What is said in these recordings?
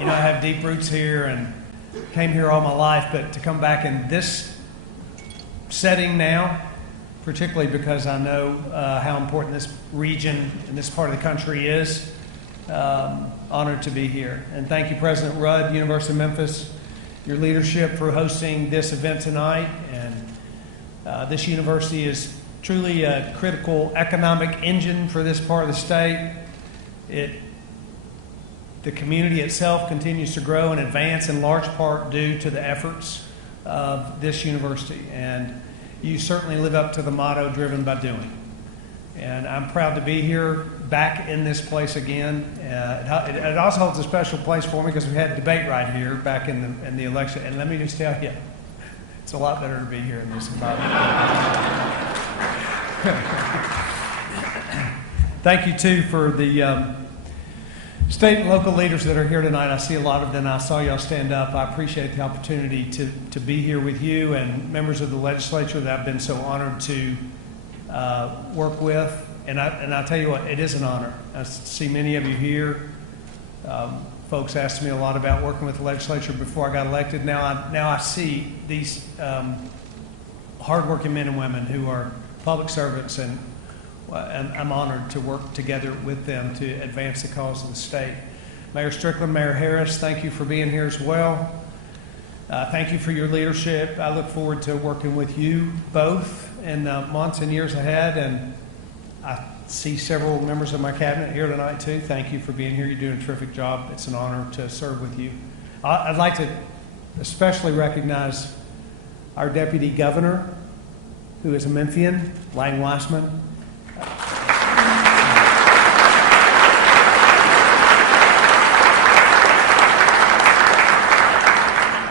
You know, I have deep roots here and came here all my life, but to come back in this setting now, particularly because I know how important this region and this part of the country is, honored to be here. And thank you, President Rudd, University of Memphis, your leadership for hosting this event tonight. And this university is truly a critical economic engine for this part of the state. The community itself continues to grow and advance in large part due to the efforts of this university. And you certainly live up to the motto, driven by doing. And I'm proud to be here back in this place again. It also holds a special place for me because we had a debate right here back in the election. And let me just tell you, it's a lot better to be here in this environment. Thank you, too, for the state and local leaders that are here tonight. I see a lot of them. I saw y'all stand up. I appreciate the opportunity to be here with you and members of the legislature that I've been so honored to work with. And I tell you what, it is an honor. I see many of you here. Folks asked me a lot about working with the legislature before I got elected. Now I see these hardworking men and women who are public servants, and I'm honored to work together with them to advance the cause of the state. Mayor Strickland, Mayor Harris, thank you for being here as well. Thank you for your leadership. I look forward to working with you both in months and years ahead, and I see several members of my cabinet here tonight too. Thank you for being here. You're doing a terrific job. It's an honor to serve with you. I'd like to especially recognize our Deputy Governor, who is a Memphian, Lang Weissman.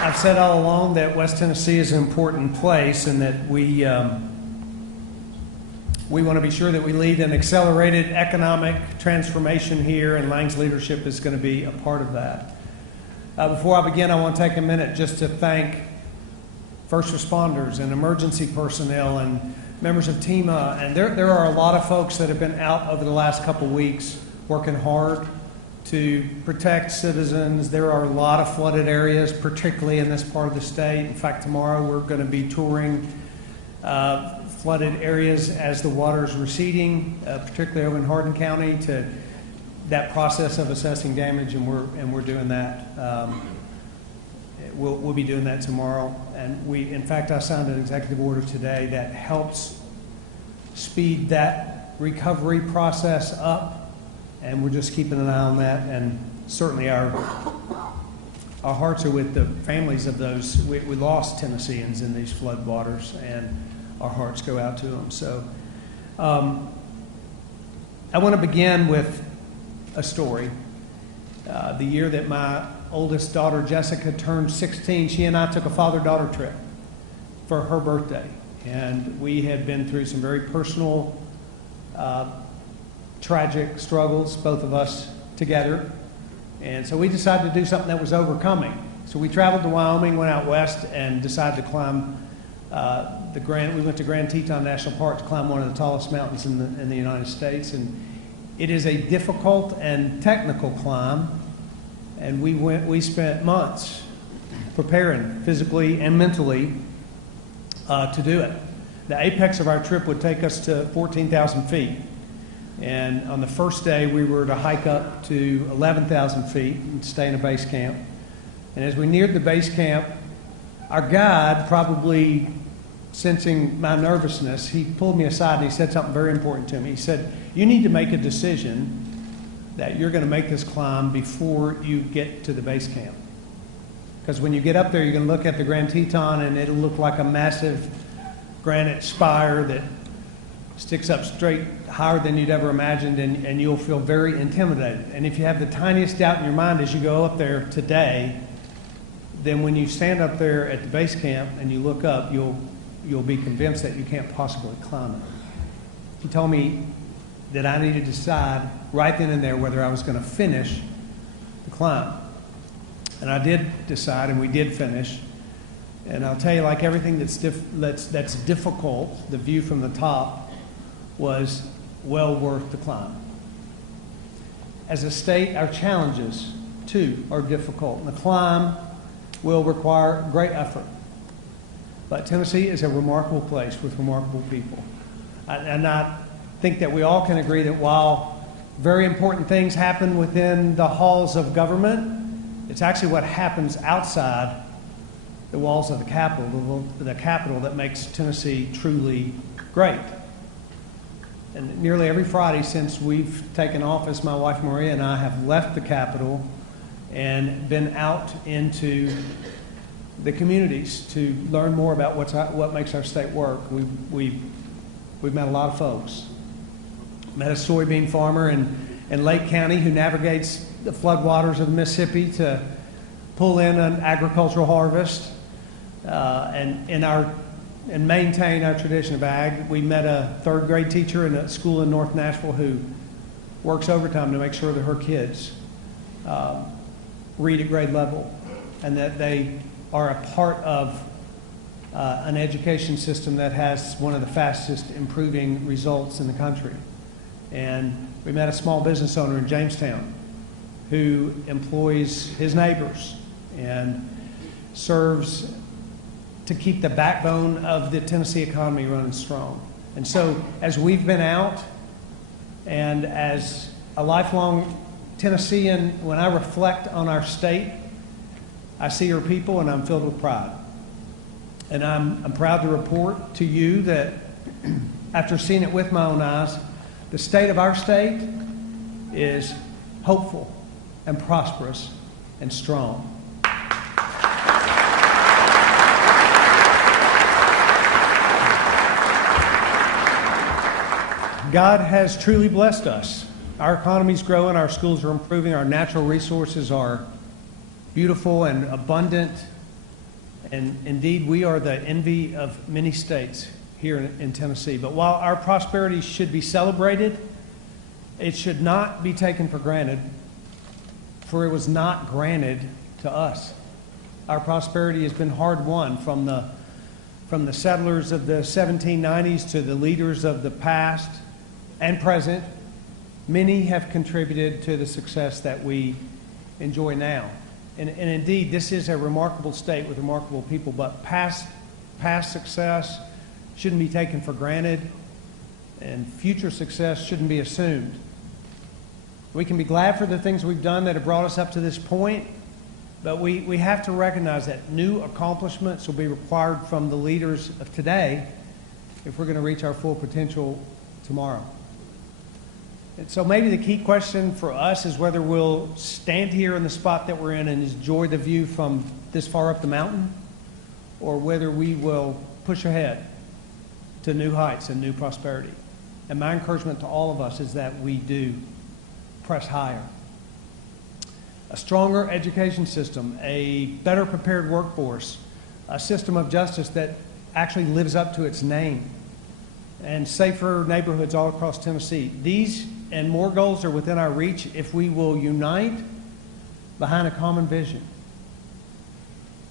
I've said all along that West Tennessee is an important place and that we want to be sure that we lead an accelerated economic transformation here, and Lang's leadership is going to be a part of that. Before I begin, I want to take a minute just to thank first responders and emergency personnel and members of TEMA. And there are a lot of folks that have been out over the last couple weeks working hard to protect citizens. There are a lot of flooded areas, particularly in this part of the state. In fact, tomorrow we're going to be touring flooded areas as the water is receding, particularly over in Hardin County, to that process of assessing damage, and we're doing that. We'll be doing that tomorrow. And in fact, I signed an executive order today that helps speed that recovery process up. And we're just keeping an eye on that, and certainly our hearts are with the families of those. We lost Tennesseans in these flood waters, and our hearts go out to them. So I want to begin with a story. The year that my oldest daughter, Jessica, turned 16, she and I took a father-daughter trip for her birthday. And we had been through some very personal tragic struggles, both of us together. And so we decided to do something that was overcoming. So we traveled to Wyoming, went out west, and decided to climb we went to Grand Teton National Park to climb one of the tallest mountains in the United States. And it is a difficult and technical climb. And we spent months preparing physically and mentally to do it. The apex of our trip would take us to 14,000 feet. And on the first day, we were to hike up to 11,000 feet and stay in a base camp. And as we neared the base camp, our guide, probably sensing my nervousness, he pulled me aside and he said something very important to me. He said, "You need to make a decision that you're going to make this climb before you get to the base camp. Because when you get up there, you're going to look at the Grand Teton and it'll look like a massive granite spire that sticks up straight higher than you'd ever imagined, and you'll feel very intimidated. And if you have the tiniest doubt in your mind as you go up there today, then when you stand up there at the base camp and you look up, you'll be convinced that you can't possibly climb it." He told me that I needed to decide right then and there whether I was going to finish the climb. And I did decide, and we did finish. And I'll tell you, like everything that's difficult, the view from the top was well worth the climb. As a state, our challenges too, are difficult, and the climb will require great effort. But Tennessee is a remarkable place with remarkable people. And I think that we all can agree that while very important things happen within the halls of government, it's actually what happens outside the walls of the Capitol that makes Tennessee truly great. And nearly every Friday since we've taken office, my wife Maria and I have left the Capitol and been out into the communities to learn more about what makes our state work. We've met a lot of folks. Met a soybean farmer in Lake County who navigates the floodwaters of the Mississippi to pull in an agricultural harvest and maintain our tradition of ag. We met a third grade teacher in a school in North Nashville who works overtime to make sure that her kids read at grade level and that they are a part of an education system that has one of the fastest improving results in the country. And we met a small business owner in Jamestown who employs his neighbors and serves to keep the backbone of the Tennessee economy running strong. And so as we've been out and as a lifelong Tennessean, when I reflect on our state, I see our people and I'm filled with pride. And I'm proud to report to you that after seeing it with my own eyes, the state of our state is hopeful and prosperous and strong. God has truly blessed us. Our economy's growing, our schools are improving, our natural resources are beautiful and abundant. And indeed, we are the envy of many states here in Tennessee. But while our prosperity should be celebrated, it should not be taken for granted, for it was not granted to us. Our prosperity has been hard won from the settlers of the 1790s to the leaders of the past and present. Many have contributed to the success that we enjoy now. And indeed, this is a remarkable state with remarkable people, but past success shouldn't be taken for granted, and future success shouldn't be assumed. We can be glad for the things we've done that have brought us up to this point, but we have to recognize that new accomplishments will be required from the leaders of today if we're going to reach our full potential tomorrow. And so maybe the key question for us is whether we'll stand here in the spot that we're in and enjoy the view from this far up the mountain, or whether we will push ahead to new heights and new prosperity. And my encouragement to all of us is that we do press higher. A stronger education system, a better prepared workforce, a system of justice that actually lives up to its name, and safer neighborhoods all across Tennessee. These and more goals are within our reach if we will unite behind a common vision.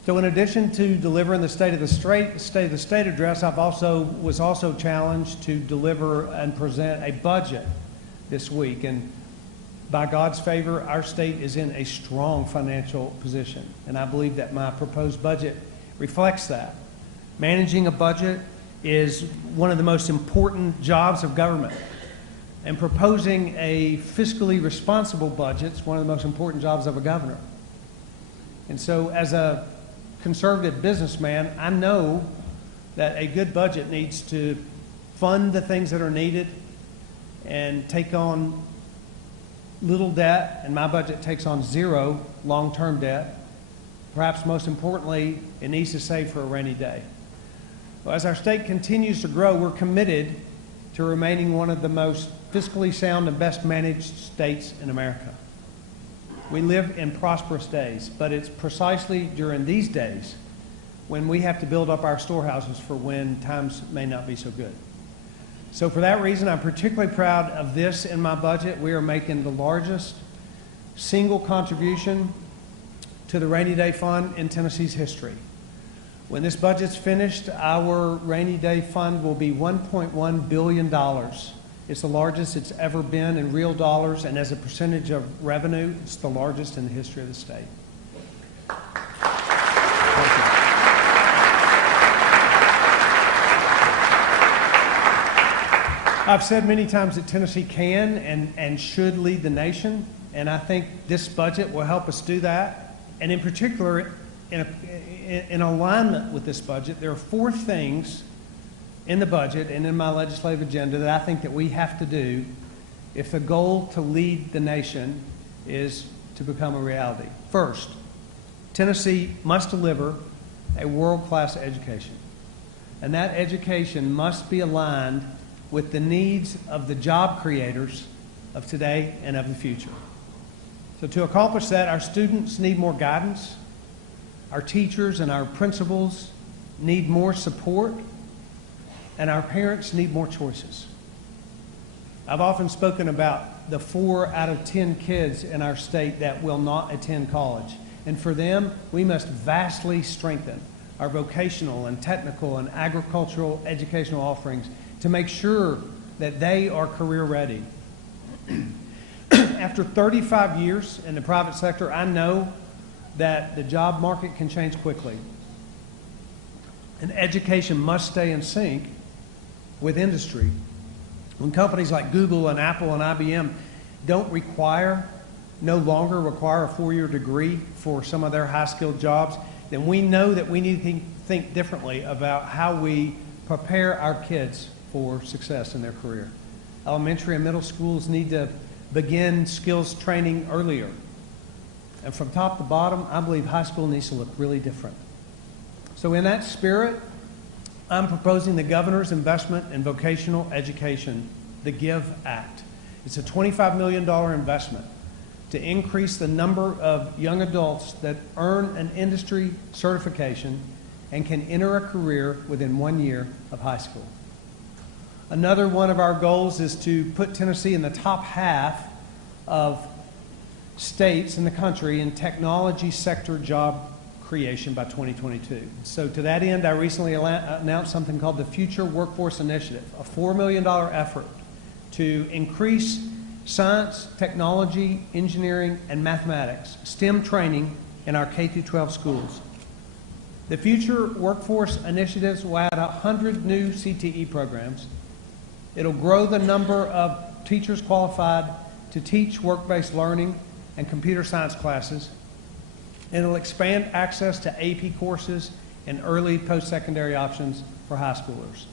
So in addition to delivering the State of the State address, I was also challenged to deliver and present a budget this week. And by God's favor, our state is in a strong financial position. And I believe that my proposed budget reflects that. Managing a budget is one of the most important jobs of government. And proposing a fiscally responsible budget is one of the most important jobs of a governor. And so as a conservative businessman, I know that a good budget needs to fund the things that are needed and take on little debt, and my budget takes on zero long-term debt. Perhaps most importantly, it needs to save for a rainy day. Well, as our state continues to grow, we're committed to remaining one of the most fiscally sound and best managed states in America. We live in prosperous days, but it's precisely during these days when we have to build up our storehouses for when times may not be so good. So for that reason, I'm particularly proud of this in my budget. We are making the largest single contribution to the Rainy Day Fund in Tennessee's history. When this budget's finished, our Rainy Day Fund will be $1.1 billion It's the largest it's ever been in real dollars, and as a percentage of revenue, it's the largest in the history of the state. Thank you. I've said many times that Tennessee can and should lead the nation, and I think this budget will help us do that. And in particular, in alignment with this budget, there are 4 things in the budget and in my legislative agenda that I think that we have to do if the goal to lead the nation is to become a reality. First, Tennessee must deliver a world-class education, and that education must be aligned with the needs of the job creators of today and of the future. So to accomplish that, our students need more guidance, our teachers and our principals need more support, and our parents need more choices. I've often spoken about the 4 out of 10 kids in our state that will not attend college. And for them, we must vastly strengthen our vocational and technical and agricultural educational offerings to make sure that they are career ready. After 35 years in the private sector, I know that the job market can change quickly. And education must stay in sync with industry. When companies like Google and Apple and IBM no longer require a 4-year degree for some of their high-skilled jobs, then we know that we need to think differently about how we prepare our kids for success in their career. Elementary and middle schools need to begin skills training earlier. And from top to bottom, I believe high school needs to look really different. So in that spirit, I'm proposing the governor's investment in vocational education, the GIVE Act. It's a $25 million investment to increase the number of young adults that earn an industry certification and can enter a career within 1 year of high school. Another one of our goals is to put Tennessee in the top half of states in the country in technology sector job creation by 2022. So to that end, I recently announced something called the Future Workforce Initiative, a $4 million effort to increase science, technology, engineering, and mathematics, STEM training in our K-12 schools. The Future Workforce Initiatives will add 100 new CTE programs. It'll grow the number of teachers qualified to teach work-based learning and computer science classes. And it'll expand access to AP courses and early post-secondary options for high schoolers.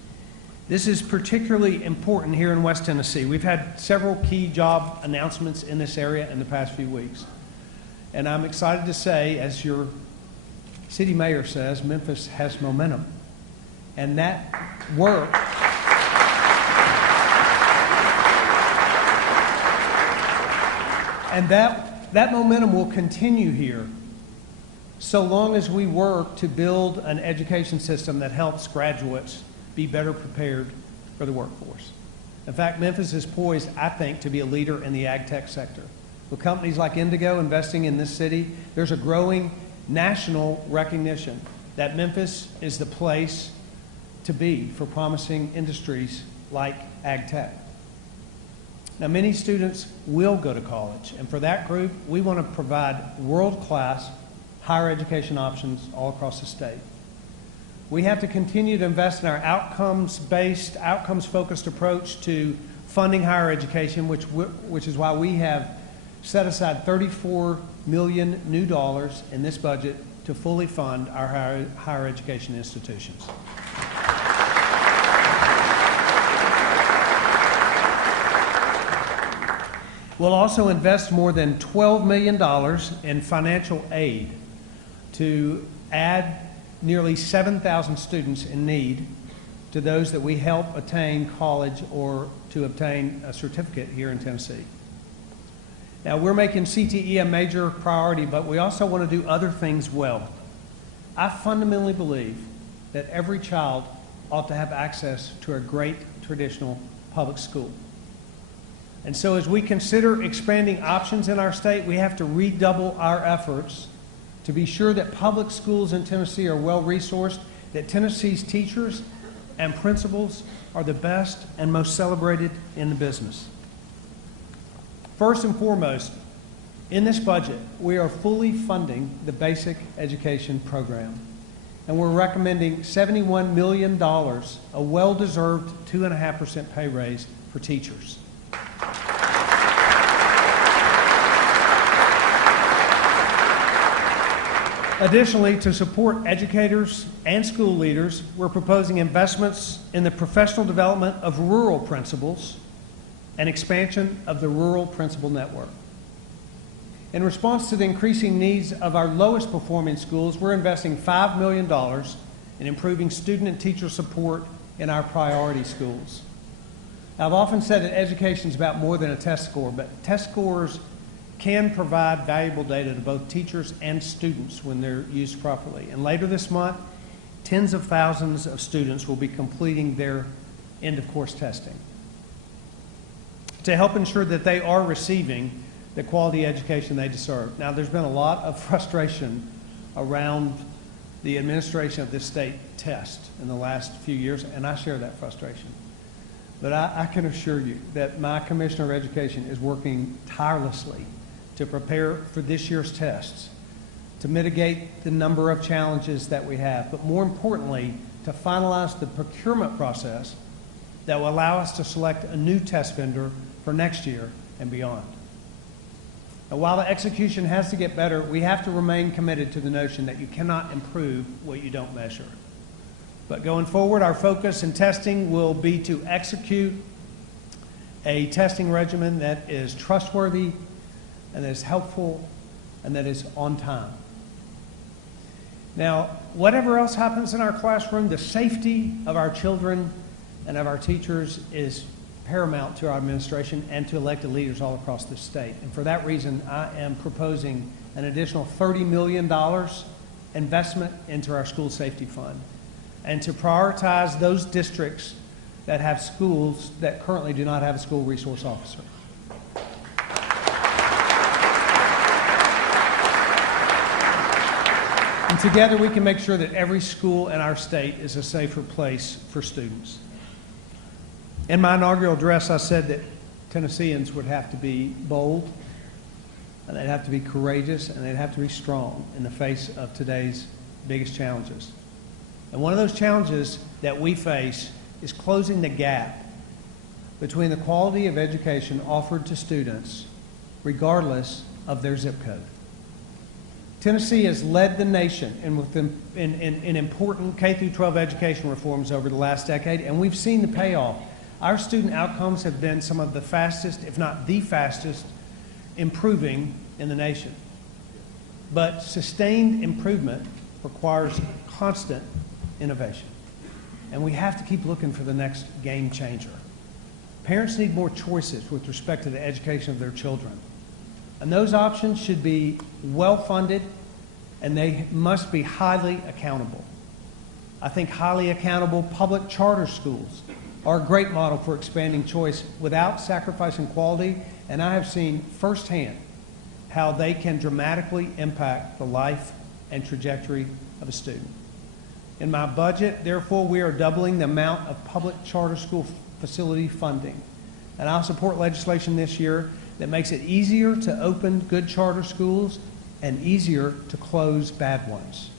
This is particularly important here in West Tennessee. We've had several key job announcements in this area in the past few weeks. And I'm excited to say, as your city mayor says, Memphis has momentum. And that work and that momentum will continue here so long as we work to build an education system that helps graduates be better prepared for the workforce. In fact, Memphis is poised, I think, to be a leader in the ag tech sector. With companies like Indigo investing in this city, there's a growing national recognition that Memphis is the place to be for promising industries like ag tech. Now, many students will go to college, and for that group, we want to provide world-class higher education options all across the state. We have to continue to invest in our outcomes-based, outcomes-focused approach to funding higher education, which is why we have set aside $34 million new dollars in this budget to fully fund our higher education institutions. We'll also invest more than $12 million in financial aid to add nearly 7,000 students in need to those that we help attain college or to obtain a certificate here in Tennessee. Now, we're making CTE a major priority, but we also want to do other things well. I fundamentally believe that every child ought to have access to a great traditional public school. And so as we consider expanding options in our state, we have to redouble our efforts to be sure that public schools in Tennessee are well resourced, that Tennessee's teachers and principals are the best and most celebrated in the business. First and foremost, in this budget, we are fully funding the basic education program, and we're recommending $71 million, a well-deserved 2.5% pay raise for teachers. Additionally, to support educators and school leaders, we're proposing investments in the professional development of rural principals and expansion of the rural principal network. In response to the increasing needs of our lowest performing schools, we're investing $5 million in improving student and teacher support in our priority schools. Now, I've often said that education is about more than a test score, but test scores can provide valuable data to both teachers and students when they're used properly. And later this month, tens of thousands of students will be completing their end-of-course testing to help ensure that they are receiving the quality education they deserve. Now, there's been a lot of frustration around the administration of this state test in the last few years, and I share that frustration. But I can assure you that my Commissioner of Education is working tirelessly to prepare for this year's tests, to mitigate the number of challenges that we have, but more importantly, to finalize the procurement process that will allow us to select a new test vendor for next year and beyond. And while the execution has to get better, we have to remain committed to the notion that you cannot improve what you don't measure. But going forward, our focus in testing will be to execute a testing regimen that is trustworthy and that is helpful and that is on time. Now, whatever else happens in our classroom, the safety of our children and of our teachers is paramount to our administration and to elected leaders all across the state. And for that reason, I am proposing an additional $30 million investment into our school safety fund, and to prioritize those districts that have schools that currently do not have a school resource officer. And together we can make sure that every school in our state is a safer place for students. In my inaugural address, I said that Tennesseans would have to be bold, and they'd have to be courageous, and they'd have to be strong in the face of today's biggest challenges. And one of those challenges that we face is closing the gap between the quality of education offered to students regardless of their zip code. Tennessee has led the nation in important K-12 education reforms over the last decade, and we've seen the payoff. Our student outcomes have been some of the fastest, if not the fastest, improving in the nation. But sustained improvement requires constant innovation, and we have to keep looking for the next game changer. Parents need more choices with respect to the education of their children, and those options should be well-funded, and they must be highly accountable. I think highly accountable public charter schools are a great model for expanding choice without sacrificing quality, and I have seen firsthand how they can dramatically impact the life and trajectory of a student. In my budget, therefore, we are doubling the amount of public charter school facility funding, and I'll support legislation this year that makes it easier to open good charter schools and easier to close bad ones.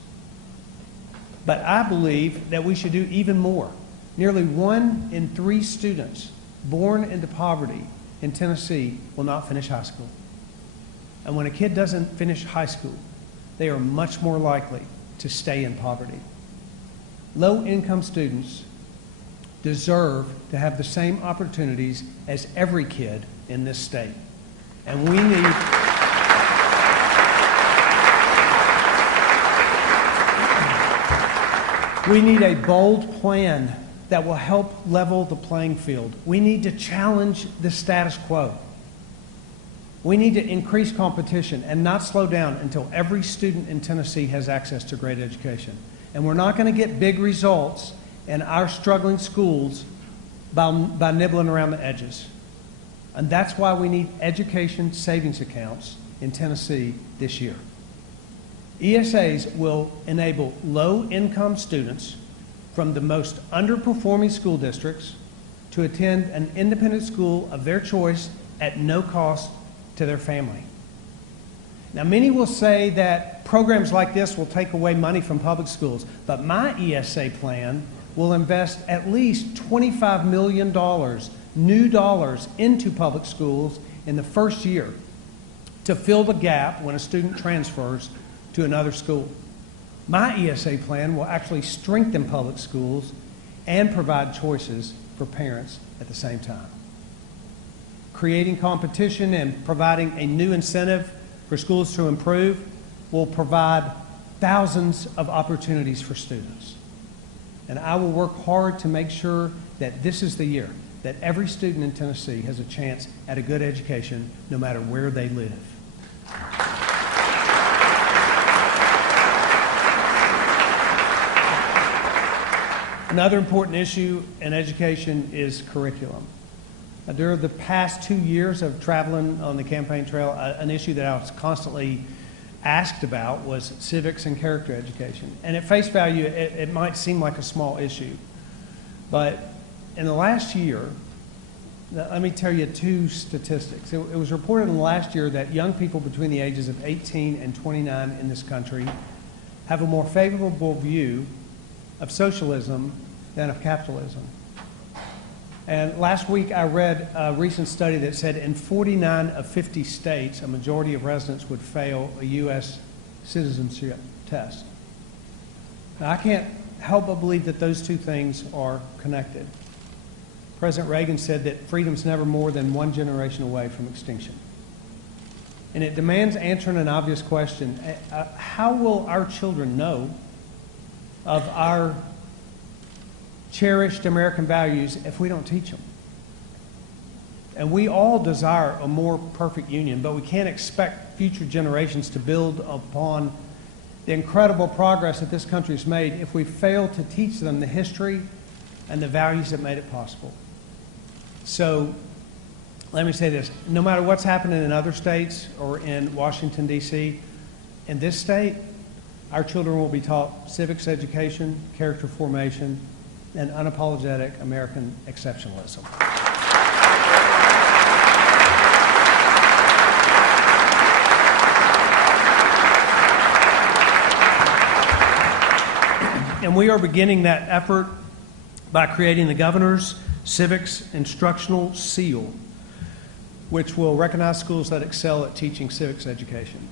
But I believe that we should do even more. Nearly 1 in 3 students born into poverty in Tennessee will not finish high school. And when a kid doesn't finish high school, they are much more likely to stay in poverty. Low-income students deserve to have the same opportunities as every kid in this state. And we need a bold plan that will help level the playing field. We need to challenge the status quo. We need to increase competition and not slow down until every student in Tennessee has access to great education. And we're not going to get big results in our struggling schools by nibbling around the edges. And that's why we need education savings accounts in Tennessee this year. ESAs will enable low-income students from the most underperforming school districts to attend an independent school of their choice at no cost to their family. Now, many will say that programs like this will take away money from public schools, but my ESA plan will invest at least $25 million, new dollars, into public schools in the first year to fill the gap when a student transfers to another school. My ESA plan will actually strengthen public schools and provide choices for parents at the same time. Creating competition and providing a new incentive for schools to improve will provide thousands of opportunities for students. And I will work hard to make sure that this is the year that every student in Tennessee has a chance at a good education no matter where they live. Another important issue in education is curriculum. During the past 2 years of traveling on the campaign trail, an issue that I was constantly asked about was civics and character education. And at face value, it might seem like a small issue. But in the last year, let me tell you 2 statistics. It was reported in the last year that young people between the ages of 18 and 29 in this country have a more favorable view of socialism than of capitalism. And last week I read a recent study that said in 49 of 50 states, a majority of residents would fail a U.S. citizenship test. Now, I can't help but believe that those 2 things are connected. President Reagan said that freedom's never more than one generation away from extinction. And it demands answering an obvious question. How will our children know of our cherished American values if we don't teach them? And we all desire a more perfect union, but we can't expect future generations to build upon the incredible progress that this country's made if we fail to teach them the history and the values that made it possible. So let me say this, no matter what's happening in other states or in Washington, D.C., in this state, our children will be taught civics education, character formation, and unapologetic American exceptionalism. And we are beginning that effort by creating the Governor's Civics Instructional Seal, which will recognize schools that excel at teaching civics education.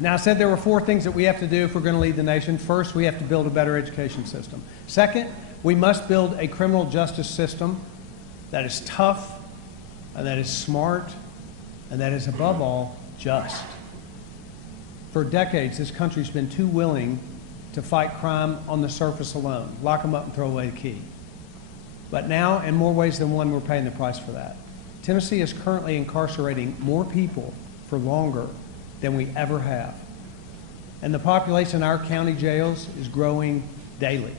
Now, I said there were 4 things that we have to do if we're going to lead the nation. First, we have to build a better education system. Second, we must build a criminal justice system that is tough, and that is smart, and that is, above all, just. For decades, this country's been too willing to fight crime on the surface alone, lock them up and throw away the key. But now, in more ways than one, we're paying the price for that. Tennessee is currently incarcerating more people for longer than we ever have. And the population in our county jails is growing daily.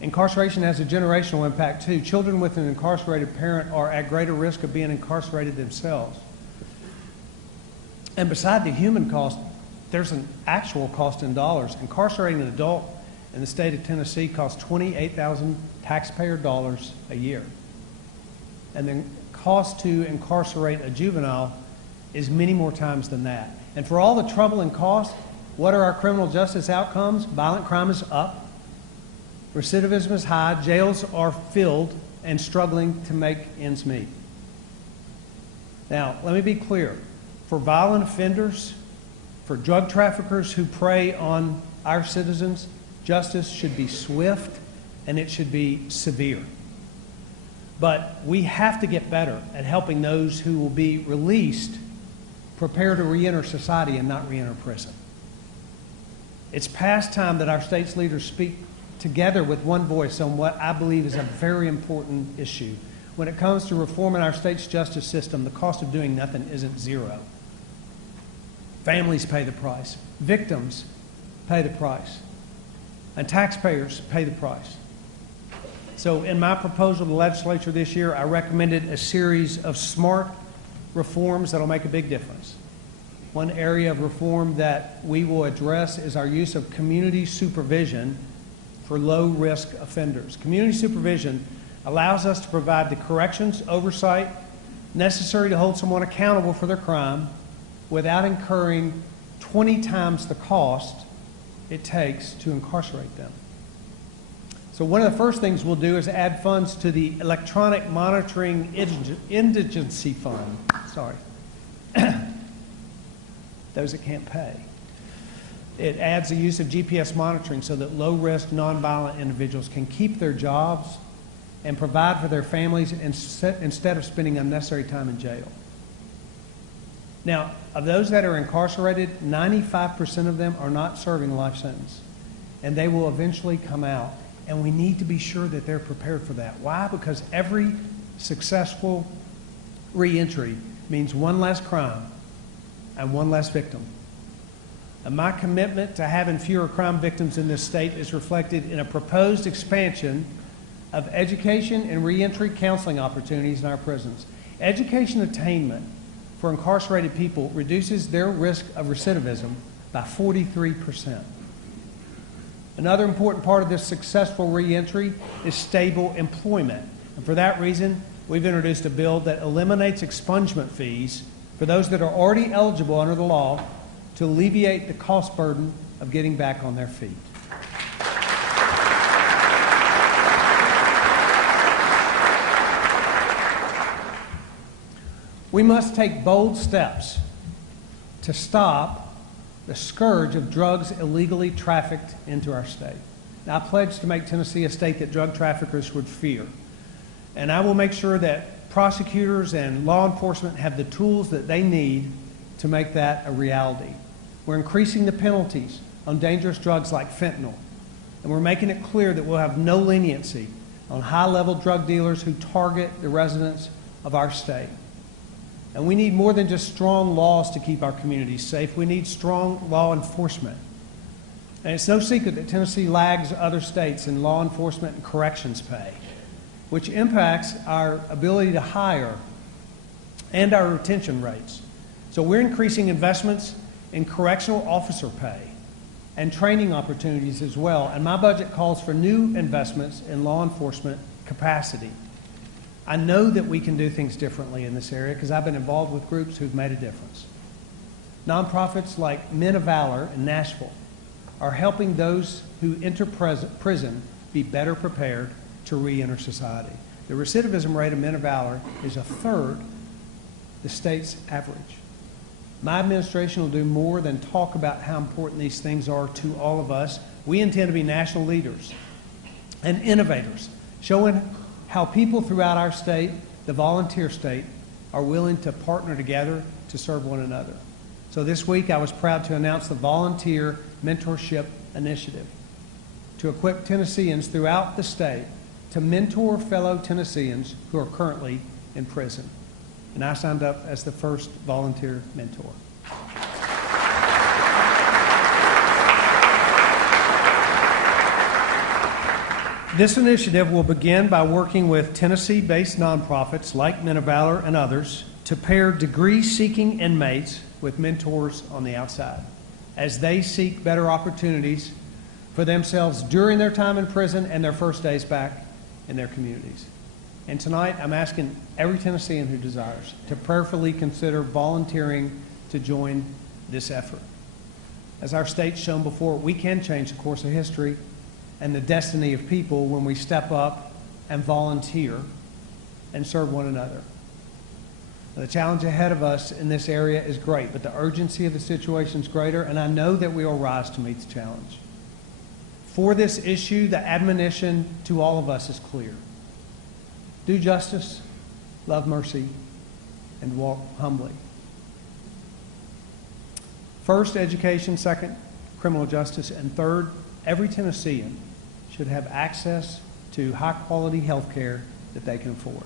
Incarceration has a generational impact too. Children with an incarcerated parent are at greater risk of being incarcerated themselves. And beside the human cost, there's an actual cost in dollars. Incarcerating an adult in the state of Tennessee costs $28,000 taxpayer dollars a year. And the cost to incarcerate a juvenile is many more times than that. And for all the trouble and cost, what are our criminal justice outcomes? Violent crime is up, recidivism is high, jails are filled and struggling to make ends meet. Now, let me be clear. For violent offenders, for drug traffickers who prey on our citizens, justice should be swift and it should be severe. But we have to get better at helping those who will be released prepare to reenter society and not reenter prison. It's past time that our state's leaders speak together with one voice on what I believe is a very important issue. When it comes to reforming our state's justice system, the cost of doing nothing isn't zero. Families pay the price. Victims pay the price. And taxpayers pay the price. So in my proposal to the legislature this year, I recommended a series of smart reforms that will make a big difference. One area of reform that we will address is our use of community supervision for low-risk offenders. Community supervision allows us to provide the corrections oversight necessary to hold someone accountable for their crime without incurring 20 times the cost it takes to incarcerate them. So one of the first things we'll do is add funds to the Electronic Monitoring Indigency Fund. Sorry. Those that can't pay. It adds the use of GPS monitoring so that low-risk, nonviolent individuals can keep their jobs and provide for their families instead of spending unnecessary time in jail. Now, of those that are incarcerated, 95% of them are not serving a life sentence, and they will eventually come out, and we need to be sure that they're prepared for that. Why? Because every successful reentry means one less crime and one less victim. And my commitment to having fewer crime victims in this state is reflected in a proposed expansion of education and reentry counseling opportunities in our prisons. Education attainment for incarcerated people reduces their risk of recidivism by 43%. Another important part of this successful reentry is stable employment. And for that reason, we've introduced a bill that eliminates expungement fees for those that are already eligible under the law to alleviate the cost burden of getting back on their feet. We must take bold steps to stop the scourge of drugs illegally trafficked into our state. Now, I pledge to make Tennessee a state that drug traffickers would fear. And I will make sure that prosecutors and law enforcement have the tools that they need to make that a reality. We're increasing the penalties on dangerous drugs like fentanyl. And we're making it clear that we'll have no leniency on high-level drug dealers who target the residents of our state. And we need more than just strong laws to keep our communities safe. We need strong law enforcement. And it's no secret that Tennessee lags other states in law enforcement and corrections pay, which impacts our ability to hire and our retention rates. So we're increasing investments in correctional officer pay and training opportunities as well. And my budget calls for new investments in law enforcement capacity. I know that we can do things differently in this area because I've been involved with groups who've made a difference. Nonprofits like Men of Valor in Nashville are helping those who enter prison be better prepared to re-enter society. The recidivism rate of Men of Valor is a third the state's average. My administration will do more than talk about how important these things are to all of us. We intend to be national leaders and innovators, showing how people throughout our state, the volunteer state, are willing to partner together to serve one another. So this week I was proud to announce the Volunteer Mentorship Initiative to equip Tennesseans throughout the state to mentor fellow Tennesseans who are currently in prison. And I signed up as the first volunteer mentor. This initiative will begin by working with Tennessee-based nonprofits like Men of Valor and others to pair degree-seeking inmates with mentors on the outside as they seek better opportunities for themselves during their time in prison and their first days back in their communities. And tonight, I'm asking every Tennessean who desires to prayerfully consider volunteering to join this effort. As our state's shown before, we can change the course of history and the destiny of people when we step up and volunteer and serve one another. The challenge ahead of us in this area is great, but the urgency of the situation is greater, and I know that we will rise to meet the challenge. For this issue, the admonition to all of us is clear. Do justice, love mercy, and walk humbly. First, education. Second, criminal justice. And third, every Tennessean should have access to high-quality health care that they can afford.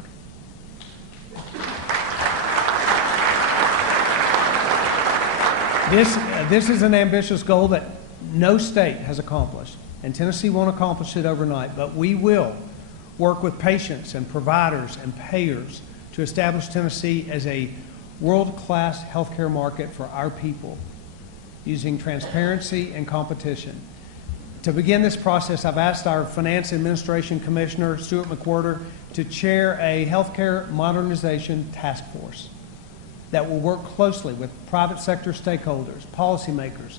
This is an ambitious goal that no state has accomplished, and Tennessee won't accomplish it overnight, but we will work with patients and providers and payers to establish Tennessee as a world-class healthcare market for our people using transparency and competition. To begin this process, I've asked our Finance Administration Commissioner, Stuart McWhorter, to chair a healthcare modernization task force that will work closely with private sector stakeholders, policymakers,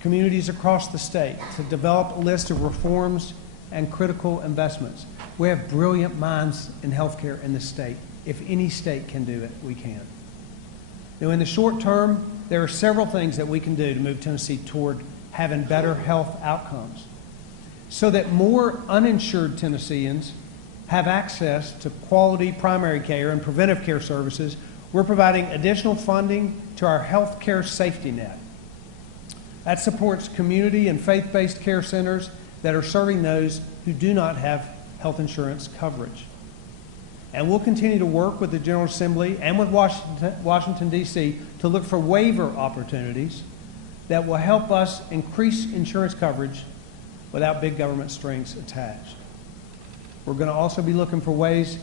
communities across the state to develop a list of reforms and critical investments. We have brilliant minds in healthcare in this state. If any state can do it, we can. Now, in the short term, there are several things that we can do to move Tennessee toward having better health outcomes so that more uninsured Tennesseans have access to quality primary care and preventive care services. We're providing additional funding to our health care safety net. That supports community and faith-based care centers that are serving those who do not have health insurance coverage. And we'll continue to work with the General Assembly and with Washington, D.C. to look for waiver opportunities that will help us increase insurance coverage without big government strings attached. We're going to also be looking for ways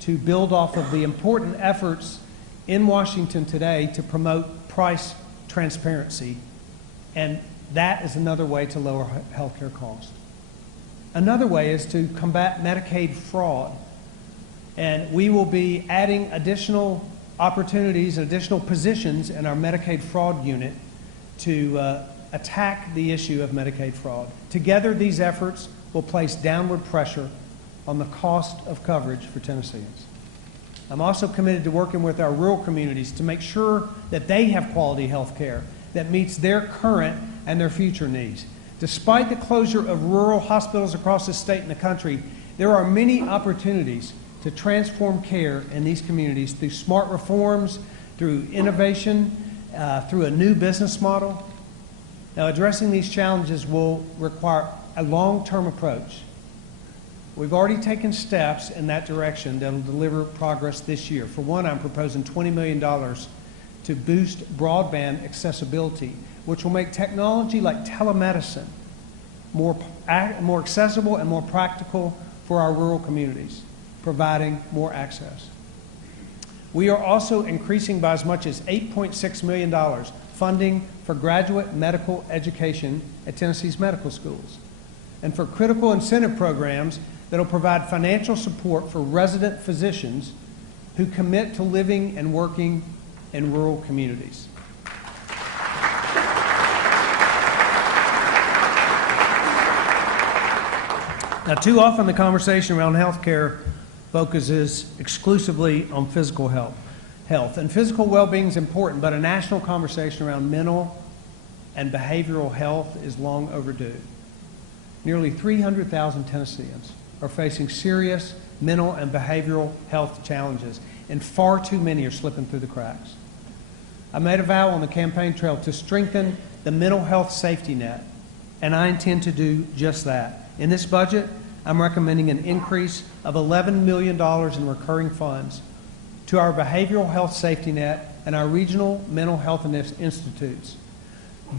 to build off of the important efforts in Washington today to promote price transparency, and that is another way to lower healthcare costs. Another way is to combat Medicaid fraud, and we will be adding additional opportunities and additional positions in our Medicaid fraud unit to attack the issue of Medicaid fraud. Together, these efforts will place downward pressure on the cost of coverage for Tennesseans. I'm also committed to working with our rural communities to make sure that they have quality health care that meets their current and their future needs. Despite the closure of rural hospitals across the state and the country, there are many opportunities to transform care in these communities through smart reforms, through innovation, through a new business model. Now, addressing these challenges will require a long-term approach. We've already taken steps in that direction that will deliver progress this year. For one, I'm proposing $20 million to boost broadband accessibility, which will make technology like telemedicine more accessible and more practical for our rural communities, providing more access. We are also increasing by as much as $8.6 million funding for graduate medical education at Tennessee's medical schools, and for critical incentive programs that will provide financial support for resident physicians who commit to living and working in rural communities. Now, too often the conversation around healthcare focuses exclusively on physical health. And physical well-being is important, but a national conversation around mental and behavioral health is long overdue. Nearly 300,000 Tennesseans are facing serious mental and behavioral health challenges, and far too many are slipping through the cracks. I made a vow on the campaign trail to strengthen the mental health safety net, and I intend to do just that. In this budget, I'm recommending an increase of $11 million in recurring funds to our behavioral health safety net and our regional mental health institutes.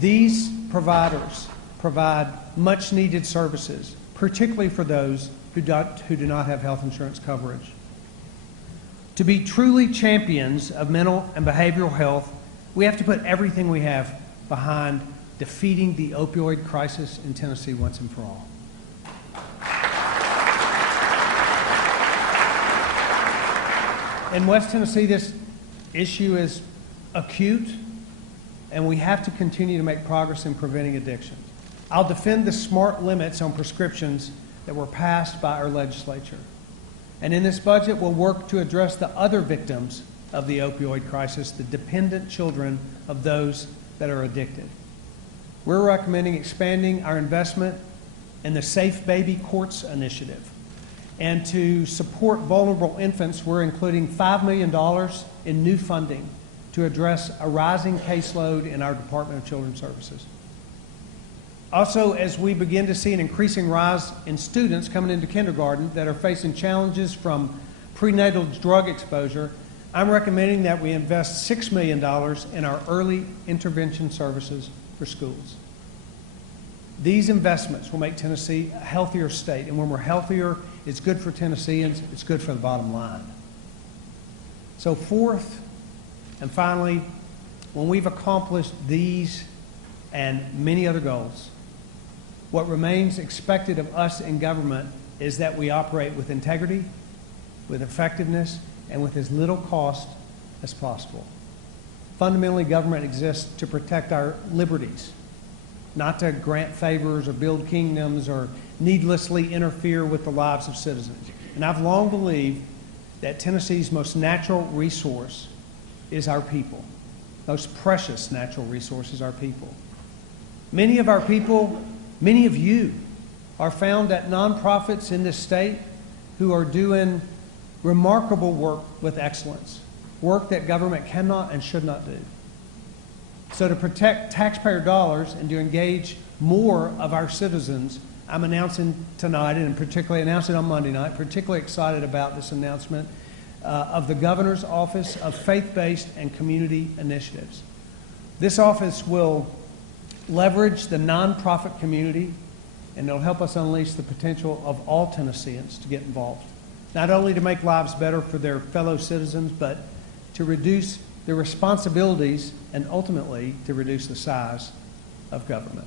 These providers provide much needed services, particularly for those who do not have health insurance coverage. To be truly champions of mental and behavioral health, we have to put everything we have behind defeating the opioid crisis in Tennessee once and for all. In West Tennessee, this issue is acute, and we have to continue to make progress in preventing addiction. I'll defend the smart limits on prescriptions that were passed by our legislature. And in this budget, we'll work to address the other victims of the opioid crisis, the dependent children of those that are addicted. We're recommending expanding our investment in the Safe Baby Courts Initiative. And to support vulnerable infants, we're including $5 million in new funding to address a rising caseload in our Department of Children's Services. Also, as we begin to see an increasing rise in students coming into kindergarten that are facing challenges from prenatal drug exposure, I'm recommending that we invest $6 million in our early intervention services for schools. These investments will make Tennessee a healthier state, and when we're healthier, it's good for Tennesseans, it's good for the bottom line. So fourth, and finally, when we've accomplished these and many other goals, What remains expected of us in government is that we operate with integrity, with effectiveness, and with as little cost as possible. Fundamentally, government exists to protect our liberties, not to grant favors or build kingdoms or needlessly interfere with the lives of citizens. And I've long believed that Tennessee's most natural resource is our people. Most precious natural resource is our people. Many of our people, many of you, are found at nonprofits in this state who are doing remarkable work with excellence, work that government cannot and should not do. So to protect taxpayer dollars and to engage more of our citizens, I'm announcing tonight, and particularly announcing on Monday night, particularly excited about this announcement of the Governor's Office of Faith-Based and Community Initiatives. This office will leverage the nonprofit community, and it'll help us unleash the potential of all Tennesseans to get involved. Not only to make lives better for their fellow citizens, but to reduce the responsibilities and ultimately to reduce the size of government.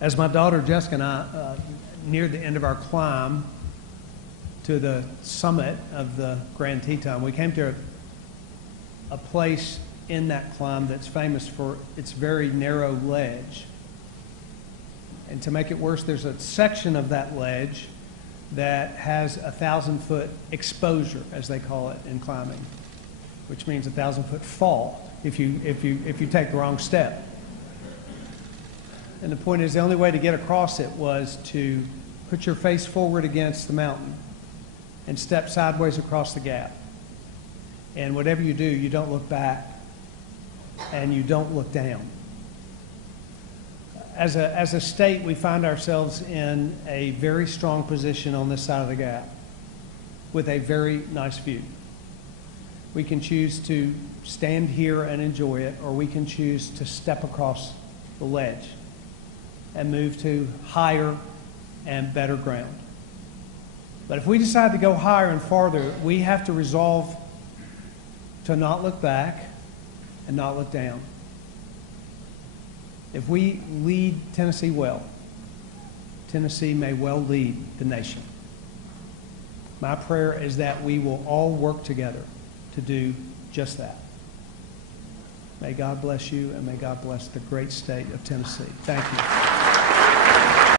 As my daughter Jessica and I neared the end of our climb to the summit of the Grand Teton, we came to a place in that climb that's famous for its very narrow ledge. And to make it worse, there's a section of that ledge that has 1,000-foot exposure, as they call it in climbing, which means 1,000-foot fall if you take the wrong step. And the point is, the only way to get across it was to put your face forward against the mountain and step sideways across the gap. And whatever you do, you don't look back and you don't look down. As a state, we find ourselves in a very strong position on this side of the gap with a very nice view. We can choose to stand here and enjoy it, or we can choose to step across the ledge and move to higher and better ground. But if we decide to go higher and farther, we have to resolve to not look back and not look down. If we lead Tennessee well, Tennessee may well lead the nation. My prayer is that we will all work together to do just that. May God bless you, and may God bless the great state of Tennessee. Thank you.